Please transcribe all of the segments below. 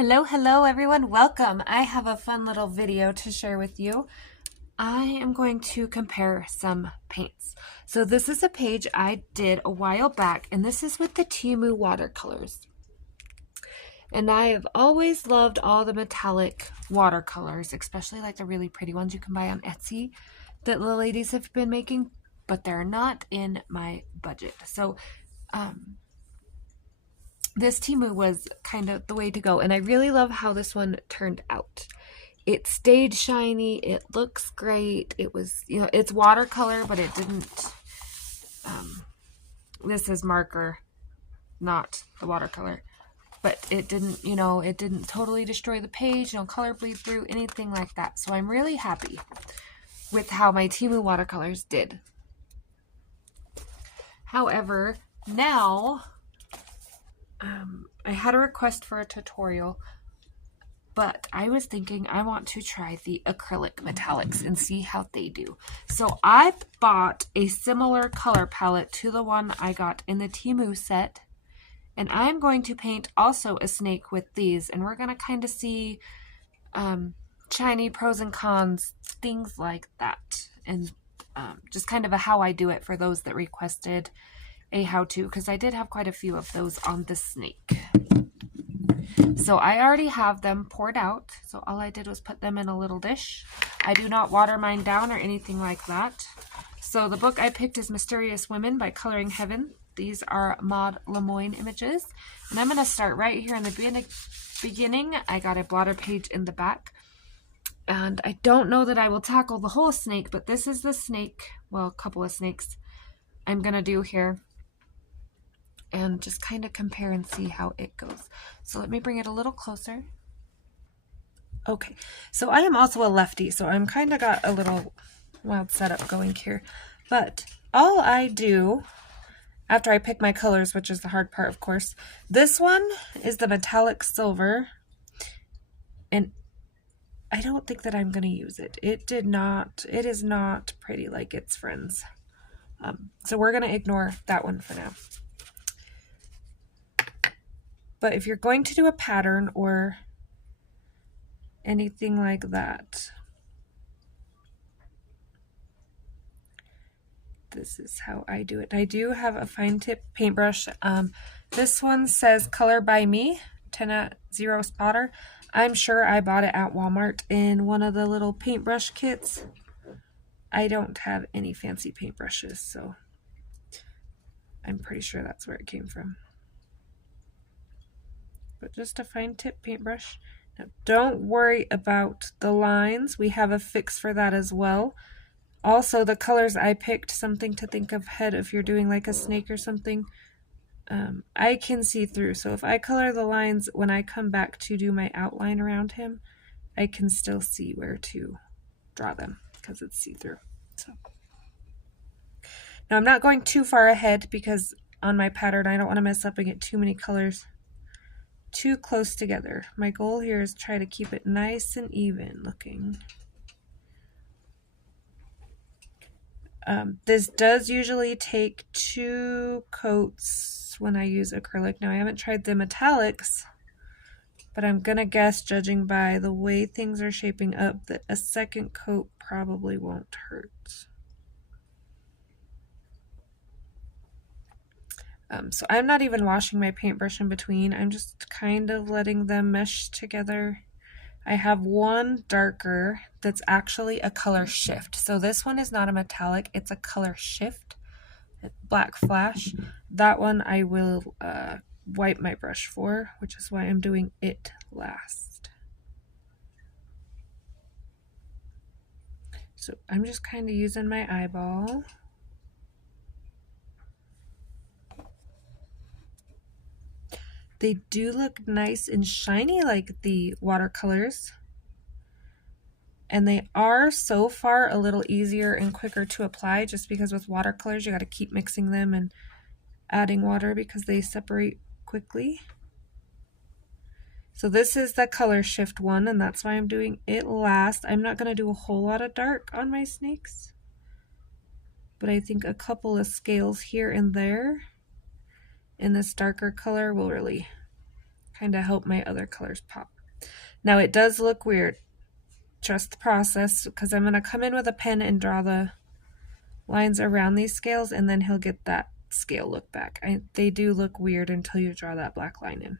Hello everyone, welcome. I have a fun little video to share with you. I am going to compare some paints. So this is a page I did a while back, and this is with the Temu watercolors. And I have always loved all the metallic watercolors, especially like the really pretty ones you can buy on Etsy that the ladies have been making, but they're not in my budget. So this Temu was kind of the way to go, and I really love how this one turned out. It stayed shiny, it looks great, it was, it's watercolor, but it didn't, this is marker, not the watercolor, but it didn't, it didn't totally destroy the page, no color bleed through, anything like that. So I'm really happy with how my Temu watercolors did. However, now, I had a request for a tutorial, but I was thinking I want to try the acrylic metallics and see how they do. So I bought a similar color palette to the one I got in the Temu set, and I'm going to paint also a snake with these, and we're going to kind of see shiny pros and cons, things like that, and just kind of a how I do it for those that requested a how-to, because I did have quite a few of those on the snake. So I already have them poured out, so all I did was put them in a little dish. I do not water mine down or anything like that. So the book I picked is Mysterious Women by Coloring Heaven. These are Maud Lemoyne images, and I'm going to start right here in the beginning. I got a blotter page in the back, and I don't know that I will tackle the whole snake, but this is the snake, well, a couple of snakes I'm going to do here, and just kind of compare and see how it goes. So let me bring it a little closer. Okay, so I am also a lefty, so I'm kind of got a little wild setup going here. But all I do after I pick my colors, which is the hard part, of course, this one is the metallic silver, and I don't think that I'm going to use it. It is not pretty like its friends. So we're going to ignore that one for now. But if you're going to do a pattern or anything like that, this is how I do it. I do have a fine tip paintbrush. This one says Color by Me, 10-0 spotter. I'm sure I bought it at Walmart in one of the little paintbrush kits. I don't have any fancy paintbrushes, so I'm pretty sure that's where it came from. But just a fine tip paintbrush. Now, don't worry about the lines. We have a fix for that as well. Also, the colors I picked, something to think of ahead if you're doing like a snake or something, I can see through. So if I color the lines, when I come back to do my outline around him, I can still see where to draw them because it's see-through. So now I'm not going too far ahead because on my pattern I don't want to mess up and get too many colors too close together. My goal here is try to keep it nice and even looking. This does usually take 2 coats when I use acrylic. Now I haven't tried the metallics, but I'm gonna guess, judging by the way things are shaping up, that a second coat probably won't hurt. So I'm not even washing my paintbrush in between. I'm just kind of letting them mesh together. I have one darker that's actually a color shift. So this one is not a metallic, it's a color shift, black flash. That one I will wipe my brush for, which is why I'm doing it last. So I'm just kind of using my eyeball. They do look nice and shiny like the watercolors, and they are so far a little easier and quicker to apply, just because with watercolors you got to keep mixing them and adding water because they separate quickly. So this is the color shift one, and that's why I'm doing it last. I'm not going to do a whole lot of dark on my snakes, but I think a couple of scales here and there in this darker color will really kind of help my other colors pop. Now it does look weird. Trust the process, because I'm going to come in with a pen and draw the lines around these scales, and then he'll get that scale look back. They do look weird until you draw that black line in.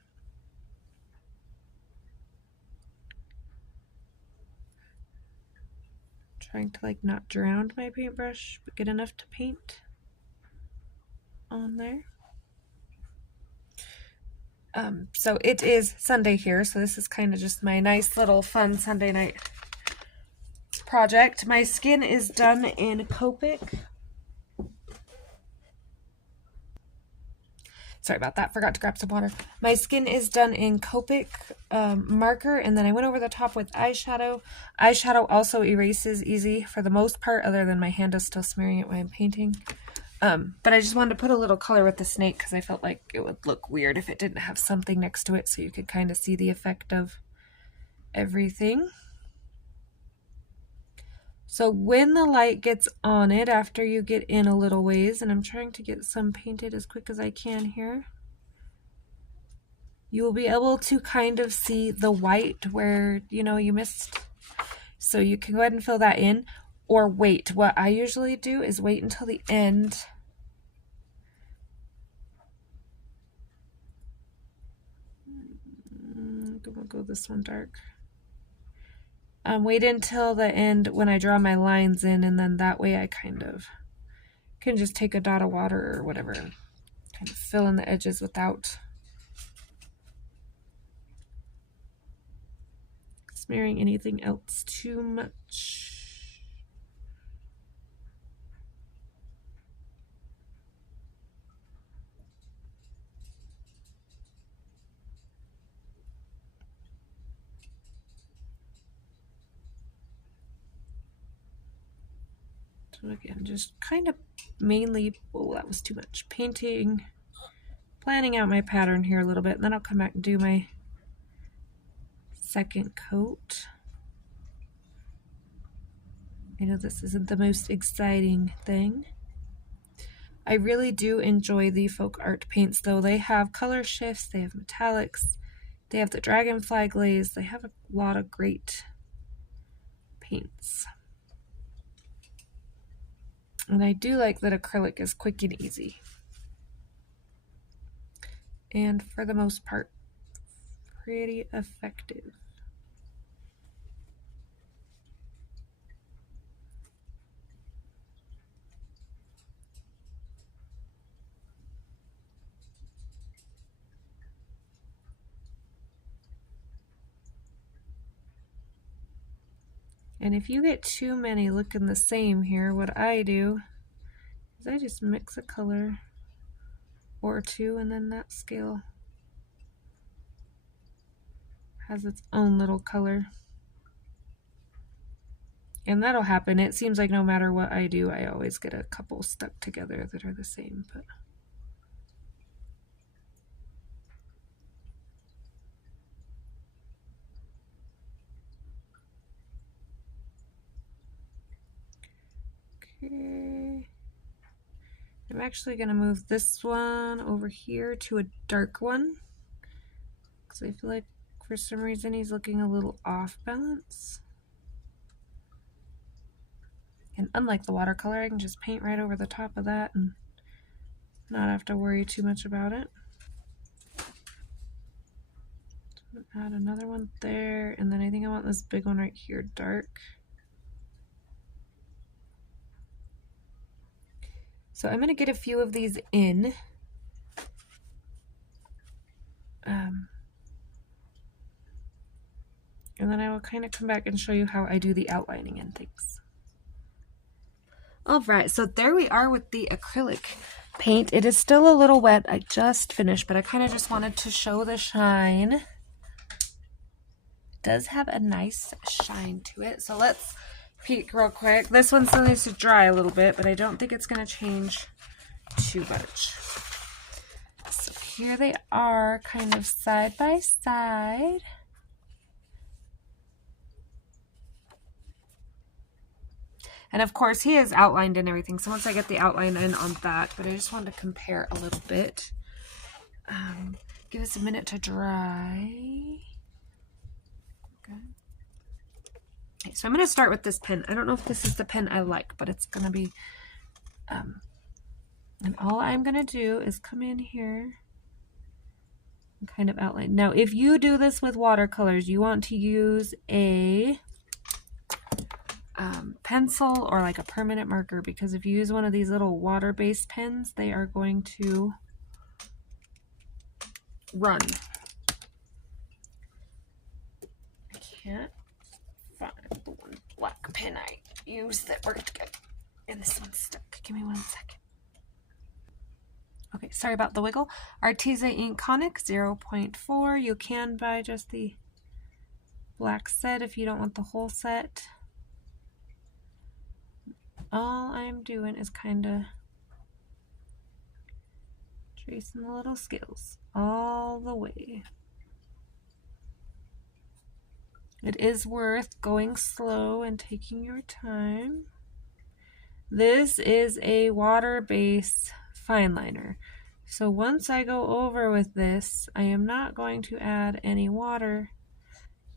Trying to like not drown my paintbrush, but get enough to paint on there. So it is Sunday here, so this is kind of just my nice little fun Sunday night project. My skin is done in Copic. Sorry about that, forgot to grab some water. My skin is done in Copic marker, and then I went over the top with eyeshadow. Eyeshadow also erases easy for the most part, other than my hand is still smearing it when I'm painting. But I just wanted to put a little color with the snake because I felt like it would look weird if it didn't have something next to it, so you could kind of see the effect of everything. So when the light gets on it, after you get in a little ways, and I'm trying to get some painted as quick as I can here, you will be able to kind of see the white where, you know, you missed. So you can go ahead and fill that in, or wait. What I usually do is wait until the end. I'm gonna go this one dark. Wait until the end when I draw my lines in, and then that way I kind of can just take a dot of water or whatever and kind of fill in the edges without smearing anything else too much. So again, just kind of mainly, oh, that was too much, painting, planning out my pattern here a little bit, and then I'll come back and do my second coat. I know this isn't the most exciting thing. I really do enjoy the folk art paints though. They have color shifts, they have metallics, they have the dragonfly glaze, they have a lot of great paints. And I do like that acrylic is quick and easy. And for the most part, pretty effective. And if you get too many looking the same here, what I do is I just mix a color or two, and then that scale has its own little color. And that'll happen. It seems like no matter what I do, I always get a couple stuck together that are the same. But okay. I'm actually going to move this one over here to a dark one, because I feel like for some reason he's looking a little off balance. And unlike the watercolor, I can just paint right over the top of that and not have to worry too much about it. So add another one there, and then I think I want this big one right here dark. So I'm going to get a few of these in. And then I will kind of come back and show you how I do the outlining and things. All right, so there we are with the acrylic paint. It is still a little wet. I just finished, but I kind of just wanted to show the shine. It does have a nice shine to it. So let's peek real quick. This one still needs to dry a little bit, but I don't think it's going to change too much. So here they are, kind of side by side. And of course, he is outlined and everything. So once I get the outline in on that, but I just wanted to compare a little bit. Give us a minute to dry. Okay. Okay, so I'm going to start with this pen. I don't know if this is the pen I like, but it's going to be, and all I'm going to do is come in here and kind of outline. Now, if you do this with watercolors, you want to use a pencil or like a permanent marker, because if you use one of these little water-based pens, they are going to run. I can't find the one black pen I used that worked good. And this one's stuck. Give me 1 second. Okay, sorry about the wiggle. Arteza Ink Conic 0.4. You can buy just the black set if you don't want the whole set. All I'm doing is kind of tracing the little scales all the way. It is worth going slow and taking your time. This is a water-based fine liner. So once I go over with this, I am not going to add any water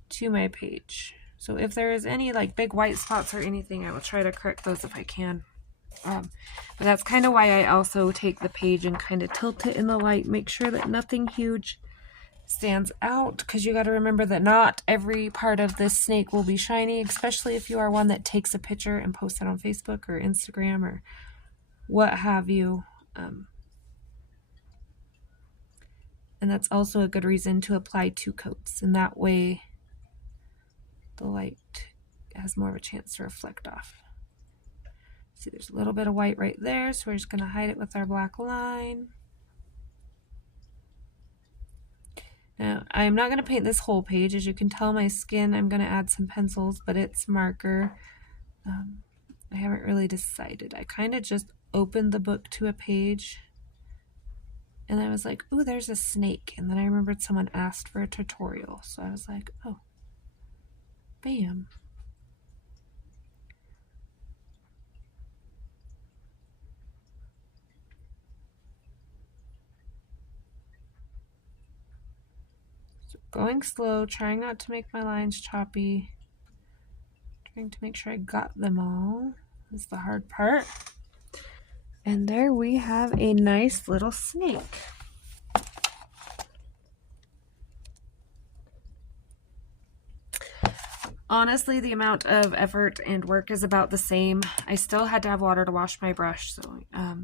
to my page. So if there is any like big white spots or anything, I will try to correct those if I can. But that's kind of why I also take the page and kind of tilt it in the light, make sure that nothing huge stands out, because you got to remember that not every part of this snake will be shiny, especially if you are one that takes a picture and posts it on Facebook or Instagram or what have you. And that's also a good reason to apply 2 coats, and that way the light has more of a chance to reflect off. See, there's a little bit of white right there, so we're just going to hide it with our black line. Now, I'm not going to paint this whole page. As you can tell, my skin, I'm going to add some pencils, but it's marker. I haven't really decided. I kind of just opened the book to a page, and I was like, ooh, there's a snake. And then I remembered someone asked for a tutorial, so I was like, oh, bam. So going slow, trying not to make my lines choppy, trying to make sure I got them all is the hard part. And there we have a nice little snake. Honestly, the amount of effort and work is about the same. I still had to have water to wash my brush, so I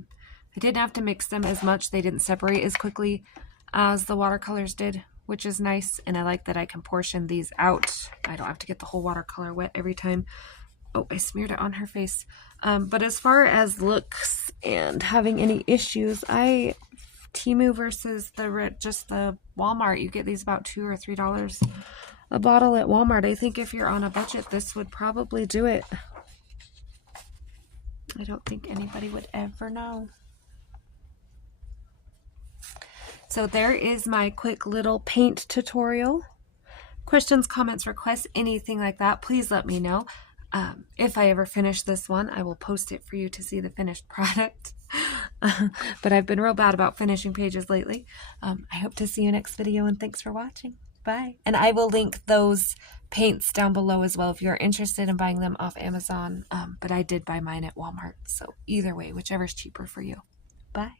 didn't have to mix them as much. They didn't separate as quickly as the watercolors did, which is nice, and I like that I can portion these out. I don't have to get the whole watercolor wet every time. Oh, I smeared it on her face. But as far as looks and having any issues, Temu versus just the Walmart, you get these about $2 or $3 a bottle at Walmart. I think if you're on a budget, this would probably do it. I don't think anybody would ever know. So there is my quick little paint tutorial. Questions, comments, requests, anything like that, please let me know. If I ever finish this one, I will post it for you to see the finished product. But I've been real bad about finishing pages lately. I hope to see you next video, and thanks for watching. Bye. And I will link those paints down below as well if you're interested in buying them off Amazon. But I did buy mine at Walmart. So either way, whichever's cheaper for you. Bye.